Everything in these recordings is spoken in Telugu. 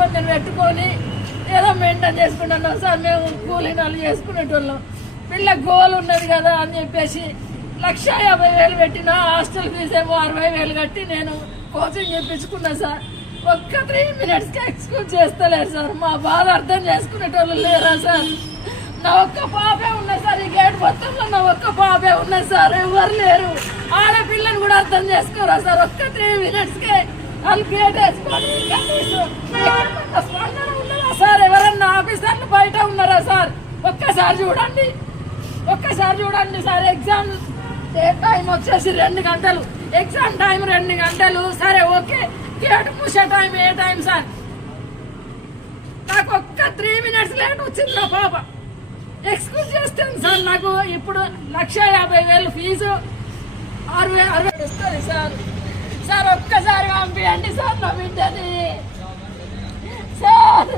కొంచెం పెట్టుకొని ఏదో మెయింటైన్ చేసుకుంటున్నాం. సార్ మేము కూలీనాలు చేసుకునేటోళ్ళం. పిల్ల గోల్ ఉన్నది కదా అని చెప్పేసి లక్ష యాభై వేలు పెట్టిన హాస్టల్ ఫీజు ఏమో అరవై వేలు కట్టి నేను కోచింగ్ చెప్పించుకున్నా సార్. ఒక్క త్రీ మినిట్స్కి ఎక్స్క్యూజ్ చేస్తలేరు సార్. మా బాధ అర్థం చేసుకునేటోళ్ళు లేరా సార్? నా ఒక్క పాపే ఉన్నది సార్. ఈ గేట్ మొత్తంలో నా ఒక్క పాపే ఉన్నది సార్. ఎవరు లేరు. ఆడపిల్లని కూడా అర్థం చేసుకోరా సార్? ఒక్క త్రీ మినిట్స్కే వాళ్ళు గేట్ వేసుకొని స్పందన ఉన్నదా సార్ ఎవరన్నా ఆఫీసర్లు బయట ఉన్నారా సార్ ఒక్కసారి చూడండి ఒక్కసారి చూడండి సార్ ఎగ్జామ్ ఏ టైం వచ్చేసి రెండు గంటలు ఎగ్జామ్ టైం రెండు గంటలు సరే ఓకే గేట్ మూసే టైం ఏ టైం సార్ నాకు ఒక్క త్రీ మినిట్స్ లేట్ వచ్చింది నా పాప ఎక్స్క్యూజ్ చేస్తాను సార్ నాకు ఇప్పుడు లక్ష యాభై వేలు ఫీజు ఆరు అరవై ఇస్తుంది సార్ సార్ ఒక్క పంపించండి సార్ నా బిడ్డని సార్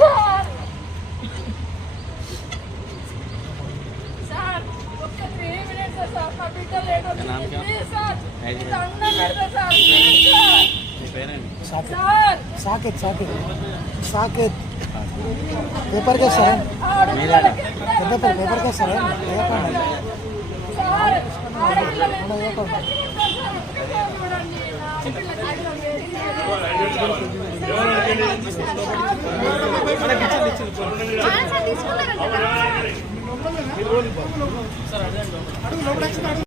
సార్ సార్ ఒక్క త్రీ మినిట్స్ సార్ నా బిడ్డ లేట్ వచ్చింది ప్లీజ్ సార్ ఇది అన్నం పెడతా sir please sir Saketh sir Saketh Saketh Saketh paper కేస్తారా ఆడపిల్లలకి పెద్ద పేపర్ కేస్తారా పేపర్ సార్